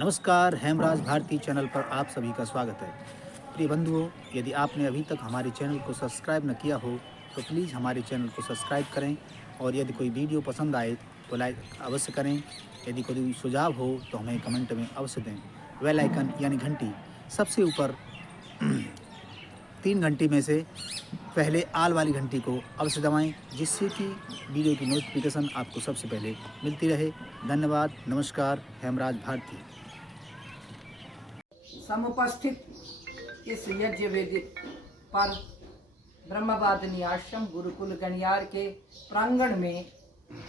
नमस्कार, हेमराज भारती चैनल पर आप सभी का स्वागत है। प्रिय बंधुओं, यदि आपने अभी तक हमारे चैनल को सब्सक्राइब न किया हो तो प्लीज़ हमारे चैनल को सब्सक्राइब करें और यदि कोई वीडियो पसंद आए तो लाइक अवश्य करें। यदि कोई सुझाव हो तो हमें कमेंट में अवश्य दें। बेल आइकन यानी घंटी सबसे ऊपर 3 घंटी में से पहले आल वाली घंटी को अवश्य दबाएं, जिससे कि वीडियो की नोटिफिकेशन आपको सबसे पहले मिलती रहे। धन्यवाद। नमस्कार, हेमराज भारती। समुपस्थित इस यज्ञ वेदी पर ब्रह्मवादिनी आश्रम गुरुकुल गणियार के प्रांगण में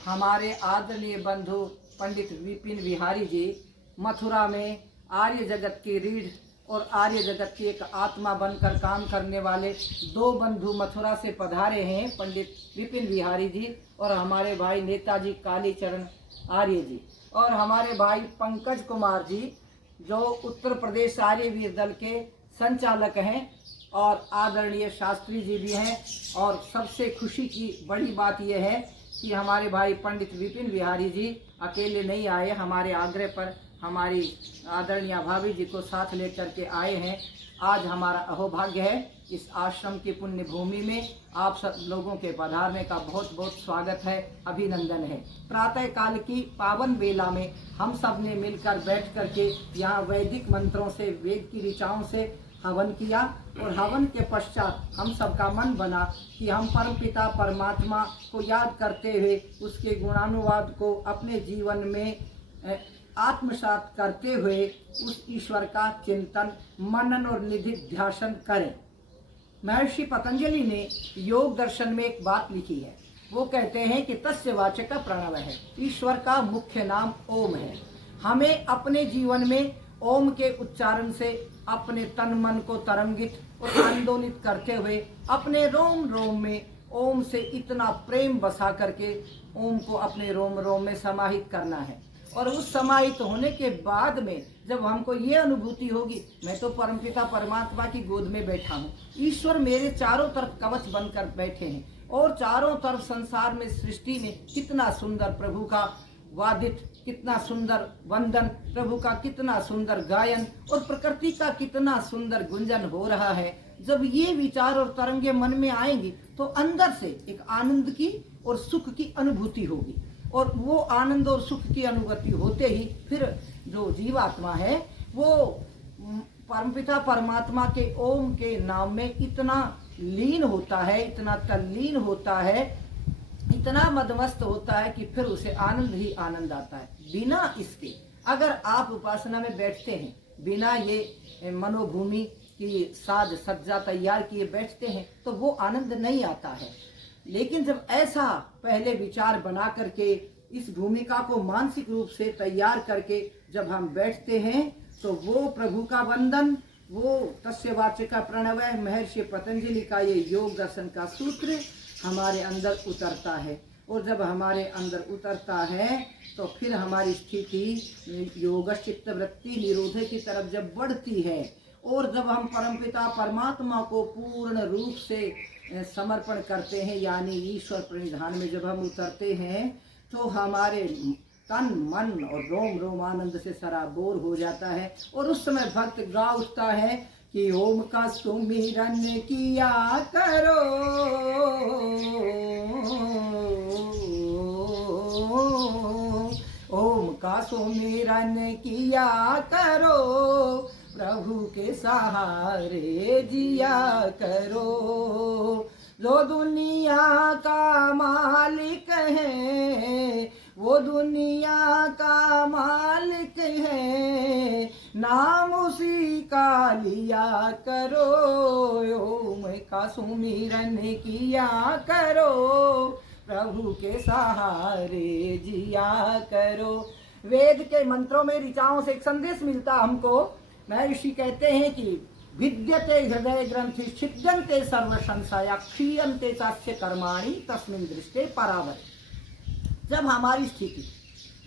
हमारे आदरणीय बंधु पंडित विपिन बिहारी जी मथुरा में आर्य जगत की रीढ़ और आर्य जगत की एक आत्मा बनकर काम करने वाले दो बंधु मथुरा से पधारे हैं, पंडित विपिन बिहारी जी और हमारे भाई नेताजी कालीचरण आर्य जी, और हमारे भाई पंकज कुमार जी जो उत्तर प्रदेश आर्यवीर दल के संचालक हैं, और आदरणीय शास्त्री जी भी हैं। और सबसे खुशी की बड़ी बात यह है कि हमारे भाई पंडित विपिन बिहारी जी अकेले नहीं आए, हमारे आग्रह पर हमारी आदरणीय भाभी जी को साथ लेकर के आए हैं। आज हमारा अहोभाग्य है इस आश्रम की पुण्य भूमि में आप सब लोगों के पधारने का बहुत बहुत स्वागत है, अभिनंदन है। प्रातः काल की पावन बेला में हम सब ने मिलकर बैठ करके यहाँ वैदिक मंत्रों से, वेद की ऋचाओं से हवन किया, और हवन के पश्चात हम सबका मन बना कि हम परमपिता परमात्मा को याद करते हुए उसके गुणानुवाद को अपने जीवन में आत्मसात करते हुए उस ईश्वर का चिंतन, मनन और निधिध्यासन करें। महर्षि पतंजलि ने योग दर्शन में एक बात लिखी है, वो कहते हैं कि तस्य वाचक प्रणव है, ईश्वर का मुख्य नाम ओम है। हमें अपने जीवन में ओम के उच्चारण से अपने तन मन को तरंगित और आंदोलित करते हुए अपने रोम रोम में ओम से इतना प्रेम बसा करके ओम को अपने रोम रोम में समाहित करना है। और उस समाहित होने के बाद में जब हमको ये अनुभूति होगी, मैं तो परमपिता परमात्मा की गोद में बैठा हूँ, ईश्वर मेरे चारों तरफ कवच बनकर बैठे हैं, और चारों तरफ संसार में, सृष्टि में कितना सुंदर प्रभु का वादित, कितना सुंदर वंदन, प्रभु का कितना सुंदर गायन और प्रकृति का कितना सुंदर गुंजन हो रहा है। जब ये विचार और तरंगे मन में आएंगी तो अंदर से एक आनंद की और सुख की अनुभूति होगी, और वो आनंद और सुख की अनुभूति होते ही फिर जो जीवात्मा है वो परमपिता परमात्मा के ओम के नाम में इतना लीन होता है, इतना तल्लीन होता है, इतना मदमस्त होता है कि फिर उसे आनंद ही आनंद आता है। बिना इसके अगर आप उपासना में बैठते हैं, बिना ये मनोभूमि की साज सज्जा तैयार किए बैठते हैं तो वो आनंद नहीं आता है। लेकिन जब ऐसा पहले विचार बना करके इस भूमिका को मानसिक रूप से तैयार करके जब हम बैठते हैं तो वो प्रभु का वंदन, वो तस्य वाचक प्रणव महर्षि पतंजलि का ये योग दर्शन का सूत्र हमारे अंदर उतरता है, और जब हमारे अंदर उतरता है तो फिर हमारी स्थिति योग चित्त वृत्ति निरोध की तरफ जब बढ़ती है, और जब हम परमपिता परमात्मा को पूर्ण रूप से समर्पण करते हैं, यानी ईश्वर प्रणिधान में जब हम उतरते हैं तो हमारे तन मन और रोम रोम आनंद से सराबोर हो जाता है। और उस समय भक्त गा उठता है कि ओम का सुमिरन किया करो, ओम का सुमिरन किया करो, प्रभु के सहारे जिया करो। जो दुनिया का मालिक है वो दुनिया का मालिक है, नाम उसी का लिया करो, ओम का सुमिरन किया करो, प्रभु के सहारे जिया करो। वेद के मंत्रों में, ऋचाओं से एक संदेश मिलता हमको। महर्षि कहते हैं कि विद्यते हृदय ग्रंथि छिद्यन्ते सर्व संशया क्षीयन्ते चास्य कर्माणि तस्मिन् दृष्टे परावरे। जब हमारी स्थिति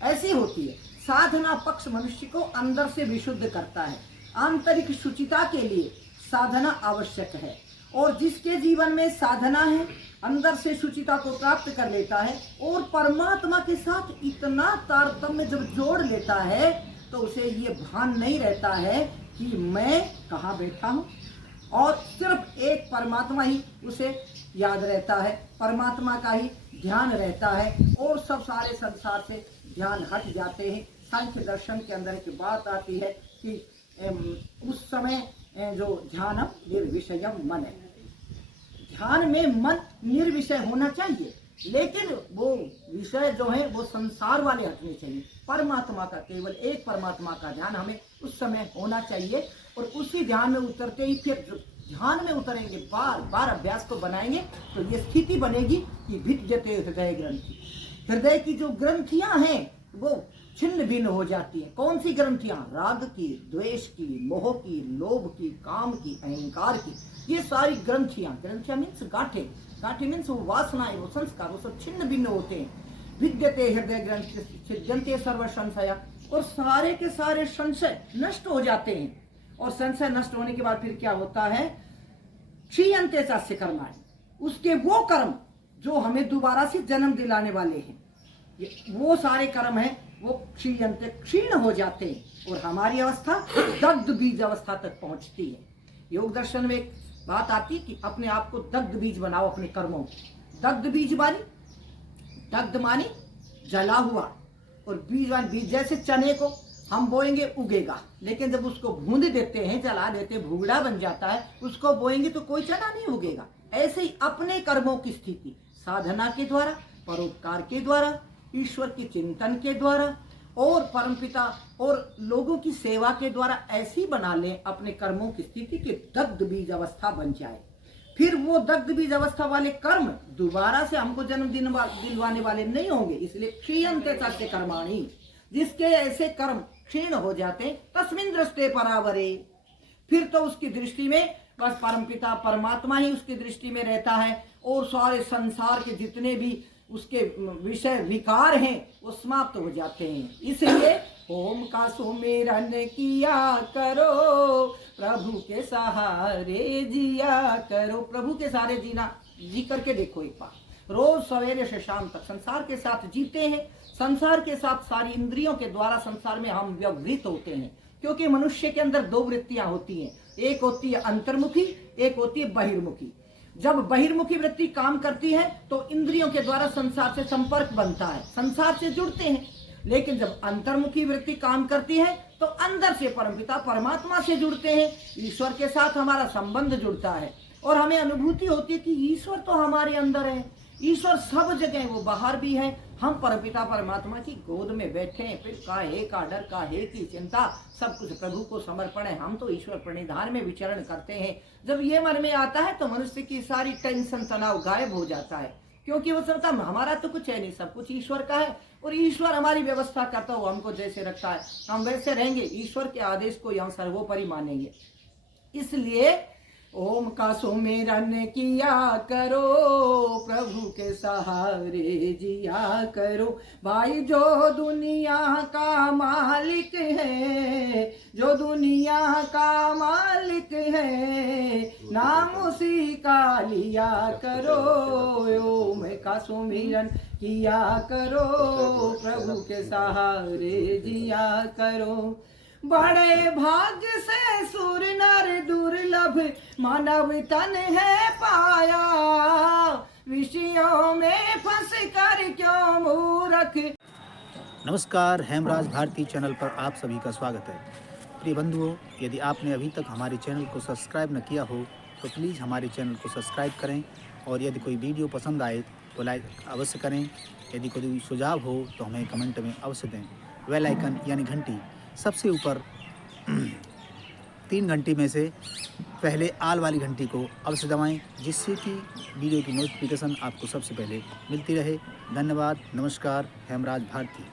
ऐसी होती है, साधना पक्ष मनुष्य को अंदर से विशुद्ध करता है। आंतरिक शुचिता के लिए साधना आवश्यक है, और जिसके जीवन में साधना है, अंदर से शुचिता को प्राप्त कर लेता है और परमात्मा के साथ इतना तारतम्य जब जोड़ लेता है तो उसे ये भान नहीं रहता है कि मैं कहाँ बैठा हूँ, और सिर्फ एक परमात्मा ही उसे याद रहता है, परमात्मा का ही ध्यान रहता है, और सब सारे संसार से ध्यान हट जाते हैं। सांख्य दर्शन के अंदर एक बात आती है कि उस समय जो ध्यानम निर्विषयम मन है, ध्यान में मन निर्विषय होना चाहिए, लेकिन वो विषय जो है वो संसार वाले हटने चाहिए। परमात्मा का, केवल एक परमात्मा का ध्यान हमें उस समय होना चाहिए, और उसी ध्यान में उतरते ही फिर ध्यान में उतरेंगे, बार बार अभ्यास को बनाएंगे, तो ये स्थिति बनेगी कि भिद्यते हृदय ग्रंथि, हृदय की जो ग्रंथियां हैं वो छिन्न भिन्न हो जाती हैं। कौन सी ग्रंथियां? राग की, द्वेष की, मोह की, लोभ की, काम की, अहंकार की, ये सारी ग्रंथियां, ग्रंथियां मीन्स गांठे, गांठे मीन्स वो वासनाएं, वो संस्कार, वो सब छिन्न भिन्न होते हैं। विद्यते हृदय ग्रंथि छिद्यन्ते सर्व संशया, और सारे के सारे संशय नष्ट हो जाते हैं। और संशय नष्ट होने के बाद फिर क्या होता है? क्षीयन्ते चास्य कर्माणि, उसके वो कर्म जो हमें दोबारा से जन्म दिलाने वाले हैं, वो सारे कर्म हैं, वो क्षीयन्ते, क्षीण हो जाते हैं, और हमारी अवस्था दग्ध बीज अवस्था तक पहुंचती है। योग दर्शन में एक बात आती है कि अपने आप को दग्ध बीज बनाओ, अपने कर्मों को। दग्ध बीज मानी, दग्ध मानी जला हुआ, और बीज मानी बीज, जैसे चने को हम बोएंगे उगेगा, लेकिन जब उसको भूंद देते हैं, जला देते हैं, भूगड़ा बन जाता है, उसको बोएंगे तो कोई चना नहीं उगेगा। ऐसे ही अपने कर्मों की स्थिति साधना के द्वारा, परोपकार के द्वारा, ईश्वर के चिंतन के द्वारा, और परमपिता और लोगों की सेवा के द्वारा ऐसी बना लें अपने कर्मों की स्थिति कि दग्ध बीज अवस्था बन जाए। फिर वो दग्ध बीज अवस्था वाले कर्म दोबारा से हमको जन्म दिलवाने वाले नहीं होंगे। इसलिए क्षीयन्ते चास्य कर्माणि, जिसके ऐसे कर्म क्षीण हो जाते, तस्मिन् दृष्टे परावरे, फिर तो उसकी दृष्टि में बस परमपिता परमात्मा ही उसकी दृष्टि में रहता है, और सारे संसार के जितने भी उसके विषय विकार हैं वो समाप्त हो जाते हैं। इसलिए ओम का सुमिरन किया करो, प्रभु के सहारे जिया करो। प्रभु के सहारे जीना, जी करके देखो एक बार, रोज सवेरे से शाम तक संसार के साथ जीते हैं, संसार के साथ सारी इंद्रियों के द्वारा संसार में हम व्यवहित होते हैं। क्योंकि मनुष्य के अंदर दो वृत्तियां होती हैं, एक होती है अंतर्मुखी, एक होती है बहिर्मुखी। जब बहिर्मुखी वृत्ति काम करती है तो इंद्रियों के द्वारा संसार से संपर्क बनता है, संसार से जुड़ते हैं। लेकिन जब अंतर्मुखी वृत्ति काम करती है तो अंदर से परमपिता परमात्मा से जुड़ते हैं, ईश्वर के साथ हमारा संबंध जुड़ता है, और हमें अनुभूति होती है कि ईश्वर तो हमारे अंदर है, ईश्वर सब जगह है, वो बाहर भी है। हम परमपिता परमात्मा की गोद में बैठे हैं, फिर काहे का डर, काहे की चिंता, सब कुछ प्रभु को समर्पण है। हम तो ईश्वर प्रणिधान में विचरण करते हैं। जब ये मन में आता है तो मनुष्य की सारी टेंशन, तनाव गायब हो जाता है, क्योंकि वो समझता हमारा तो कुछ है नहीं, सब कुछ ईश्वर का है, और ईश्वर हमारी व्यवस्था करता हो, हमको जैसे रखता है हम वैसे रहेंगे, ईश्वर के आदेश को हम सर्वोपरि मानेंगे। इसलिए ओम का सुमिरन किया करो, प्रभु के सहारे जिया करो। भाई जो दुनिया का मालिक है, जो दुनिया का मालिक है, नाम उसी का लिया करो। ओम का सुमिरन किया करो, प्रभु के सहारे जिया करो। बड़े भाग्य से सुर नर दुर्लभ मानव तन है पाया, विषयों में फंस कर क्यों मूर्ख। नमस्कार, हेमराज भारती चैनल पर आप सभी का स्वागत है। प्रिय बंधुओं, यदि आपने अभी तक हमारे चैनल को सब्सक्राइब न किया हो तो प्लीज़ हमारे चैनल को सब्सक्राइब करें, और यदि कोई वीडियो पसंद आए तो लाइक अवश्य करें। यदि कोई सुझाव हो तो हमें कमेंट में अवश्य दें। बेल आइकन यानी घंटी सबसे ऊपर 3 घंटी में से पहले आल वाली घंटी को अवश्य दबाएं, जिससे कि वीडियो की नोटिफिकेशन आपको सबसे पहले मिलती रहे। धन्यवाद। नमस्कार। हेमराज भारती।